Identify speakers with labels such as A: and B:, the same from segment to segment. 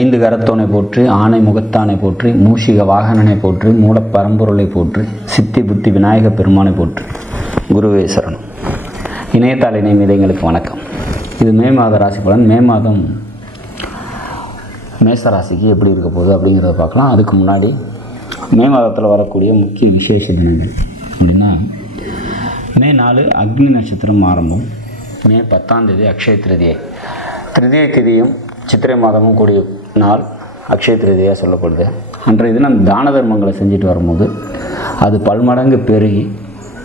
A: ஐந்து கரத்தோனை போற்று ஆனை முகத்தானை போற்று மூஷிக வாகனனை போற்று மூலப்பரம்பொருளை பரம்பொருளை சித்தி புத்தி விநாயக பெருமானை போற்று. குருவேஸ்வரன் இணையத்தாள் இணை மீதங்களுக்கு வணக்கம். இது மே மாத ராசி பலன். மே மாதம் மேச ராசிக்கு எப்படி இருக்க போகுது அப்படிங்கிறத பார்க்கலாம். அதுக்கு முன்னாடி மே மாதத்தில் வரக்கூடிய முக்கிய விசேஷ தினங்கள் அப்படின்னா மே நாலு அக்னி நட்சத்திரம் ஆரம்பம். மே பத்தாம் தேதி அக்ஷய திருதியை. திருதியை திதியும் சித்திரை மாதமும் கூடிய நாள் அக்ஷய திருதியாக சொல்லப்படுது. அன்றைய தினம் தான தர்மங்களை செஞ்சுட்டு வரும்போது அது பல்மடங்கு பெருகி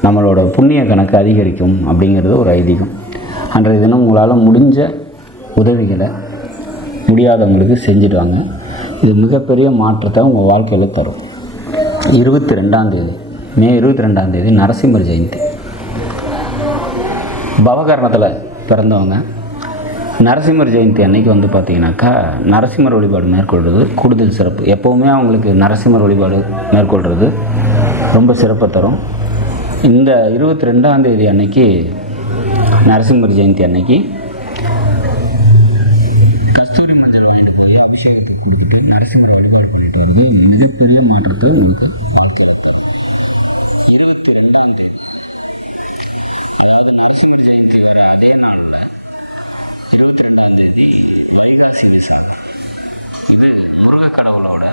A: நம்மளோட புண்ணிய கணக்கு அதிகரிக்கும் அப்படிங்கிறது ஒரு ஐதீகம். அன்றைய தினம் உங்களால் முடிஞ்ச உதவிகளை முடியாதவங்களுக்கு செஞ்சுட்டு வாங்க. இது மிகப்பெரிய மாற்றத்தை உங்கள் வாழ்க்கையில் தரும். இருபத்தி ரெண்டாந்தேதி மே இருபத்தி ரெண்டாந்தேதி நரசிம்மர் ஜெயந்தி. பவகரணத்தில் பிறந்தவங்க. நரசிம்மர் ஜெயந்தி அன்னைக்கு வந்து பார்த்தீங்கன்னாக்கா நரசிம்மர் வழிபாடு மேற்கொள்வது கூடுதல் சிறப்பு. எப்போவுமே அவங்களுக்கு நரசிம்மர் வழிபாடு மேற்கொள்வது ரொம்ப சிறப்பை தரும். இந்த இருபத்தி ரெண்டாம் தேதி அன்னைக்கு நரசிம்மர் ஜெயந்தி அன்னைக்கு கஸ்தூரி மஞ்சள் அபிஷேகத்தை கொடுத்துட்டு நரசிம்மர் வழிபாடு பண்ணிட்டு வந்து மிகப்பெரிய மாற்றத்தை இருபத்தி ரெண்டாம் தேதி அதாவது நரசிம்மர் ஜெயந்தி வர அதே நாளில் முருக கடவுளோட.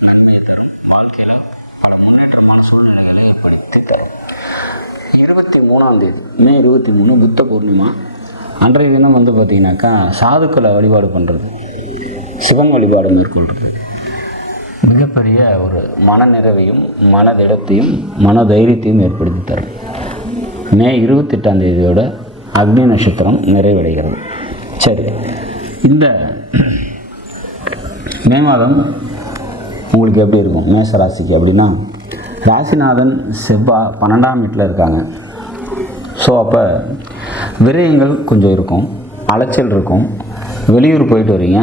A: பிறந்த வாழ்க்கையில் பல முன்னேற்றமான சூழ்நிலைகளை ஏற்படுத்தி இருபத்தி மூணாம் தேதி மே இருபத்தி மூணு புத்த பூர்ணிமா. அன்றைய தினம் வந்து பார்த்தீங்கன்னாக்கா சாதுக்களை வழிபாடு பண்ணுறது சிவன் வழிபாடு மேற்கொள்கிறது மிகப்பெரிய ஒரு மன நிறைவையும் மனதிடத்தையும் மன தைரியத்தையும் ஏற்படுத்தி தரும். மே இருபத்தெட்டாம் தேதியோட அக்னி நட்சத்திரம் நிறைவடைகிறது. சரி. இந்த மே மாதம் உங்களுக்கு எப்படி இருக்கும்? மேச ராசிக்கு அப்படின்னா ராசிநாதன் செவ்வாய் பன்னெண்டாம் வீட்டில் இருக்காங்க. ஸோ அப்போ விரயங்கள் கொஞ்சம் இருக்கும். அலைச்சல் இருக்கும். வெளியூர் போயிட்டு வரீங்க.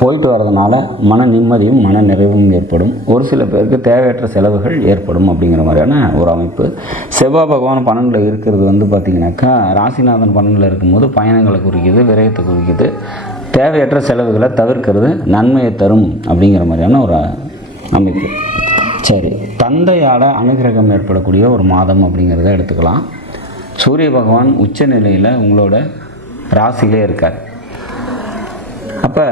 A: போயிட்டு வர்றதுனால மன நிம்மதியும் மன நிறைவும் ஏற்படும். ஒரு சில பேருக்கு தேவையற்ற செலவுகள் ஏற்படும் அப்படிங்கிற மாதிரியான ஒரு அமைப்பு. செவ்வாய் பகவான் பன்னெண்டில் இருக்கிறது வந்து பார்த்திங்கனாக்கா ராசிநாதன் பன்னெண்டில் இருக்கும்போது பயணங்களை குறிக்குது விரயத்தை குறிக்குது. தேவையற்ற செலவுகளை தவிர்க்கிறது நன்மையை தரும் அப்படிங்கிற மாதிரியான ஒரு அமைப்பு. சரி தந்தையால் அனுகிரகம் ஏற்படக்கூடிய ஒரு மாதம் அப்படிங்கிறத எடுத்துக்கலாம். சூரிய பகவான் உச்ச நிலையில் உங்களோட ராசியிலே இருக்கார். அப்போ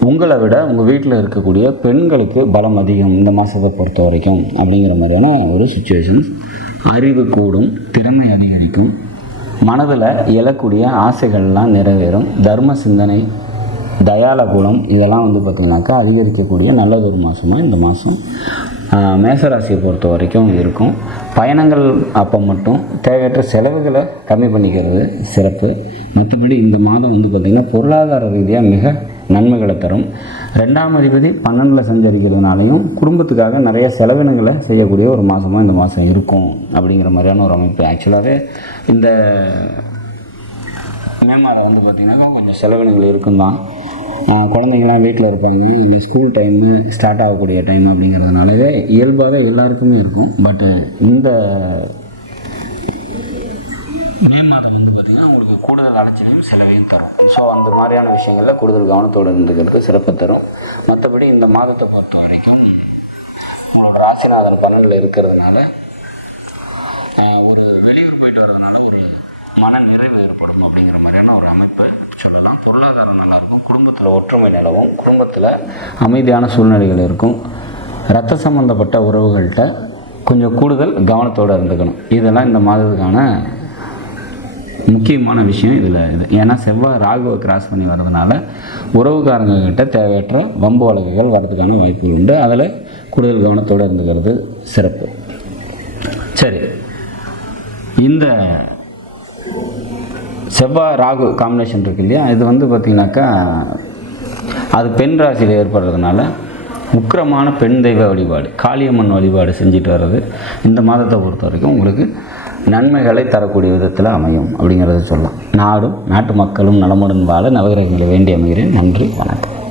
A: உங்களை விட உங்கள் வீட்டில் இருக்கக்கூடிய பெண்களுக்கு பலம் அதிகம் இந்த மாதத்தை பொறுத்த வரைக்கும் அப்படிங்கிற மாதிரியான ஒரு சுச்சுவேஷன் அறிவு கூடும் திறமை அதிகரிக்கும். மனதில் எழக்கூடிய ஆசைகள்லாம் நிறைவேறும். தர்ம சிந்தனை தயாலகுலம் இதெல்லாம் வந்து பார்த்திங்கனாக்கா அதிகரிக்கக்கூடிய நல்லதொரு மாதமாக இந்த மாதம் மேசராசியை பொறுத்த வரைக்கும் இருக்கும். பயணங்கள் அப்போ மட்டும் தேவையற்ற செலவுகளை கம்மி பண்ணிக்கிறது சிறப்பு. மற்றபடி இந்த மாதம் வந்து பார்த்திங்கன்னா பொருளாதார ரீதியாக மிக நன்மைகளை தரும். ரெண்டாம் அதிபதி பன்னெண்டில் சஞ்சரிக்கிறதுனாலையும் குடும்பத்துக்காக நிறைய செலவினங்களை செய்யக்கூடிய ஒரு மாதமாக இந்த மாதம் இருக்கும் அப்படிங்கிற மாதிரியான ஒரு அமைப்பு. ஆக்சுவலாகவே இந்த மே மாதம் வந்து பார்த்திங்கன்னா கொஞ்சம் செலவினங்கள் இருக்கும் தான் குழந்தைங்களாம் வீட்டில் இருப்பாங்க. இந்த ஸ்கூல் டைமு ஸ்டார்ட் ஆகக்கூடிய டைம் அப்படிங்கிறதுனாலவே இயல்பாகவே எல்லாருக்குமே இருக்கும். பட்டு இந்த மே மாதம் வந்து பார்த்திங்கன்னா உங்களுக்கு கூடுதல் அலைச்சலையும் செலவையும் தரும். ஸோ அந்த மாதிரியான விஷயங்களில் கூடுதல் கவனத்தோடு இருந்துக்கிறது சிறப்பு தரும். மற்றபடி இந்த மாதத்தை பொறுத்த வரைக்கும் உங்களோட ராசிநாதன் பன்னெண்டில் இருக்கிறதுனால ஒரு வெளியூர் போயிட்டு வர்றதுனால ஒரு மன நிறைவு ஏற்படும் அப்படிங்கிற மாதிரியான ஒரு அமைப்பு சொல்லலாம். பொருளாதாரம் நல்லாயிருக்கும். குடும்பத்தில் ஒற்றுமை நிலவும். குடும்பத்தில் அமைதியான சூழ்நிலைகள் இருக்கும். ரத்த சம்பந்தப்பட்ட உறவுகள்கிட்ட கொஞ்சம் கூடுதல் கவனத்தோடு இருந்துக்கணும். இதெல்லாம் இந்த மாதத்துக்கான முக்கியமான விஷயம் இதில். இது ஏன்னா செவ்வாய் ராகுவை கிராஸ் பண்ணி வர்றதுனால உறவுக்காரங்கக்கிட்ட தேவையற்ற வம்பு வழக்குகள் வர்றதுக்கான வாய்ப்புகள் உண்டு. அதில் கூடுதல் கவனத்தோடு இருந்துக்கிறது சிறப்பு. சரி. இந்த செவ்வாய் ராகு காம்பினேஷன் இருக்கு இல்லையா? இது வந்து பார்த்திங்கனாக்கா அது பெண் ராசியில் ஏற்படுறதுனால உக்கிரமான பெண் தெய்வ வழிபாடு காளியம்மன் வழிபாடு செஞ்சுட்டு வர்றது இந்த மாதத்தை பொறுத்த வரைக்கும் உங்களுக்கு நன்மைகளை தரக்கூடிய விதத்தில் அமையும் அப்படிங்கிறத சொல்லலாம். நாடும் நாட்டு மக்களும் நலமுடன் வாழ நவகிரகங்களை வேண்டி அமைகிறேன். நன்றி வணக்கம்.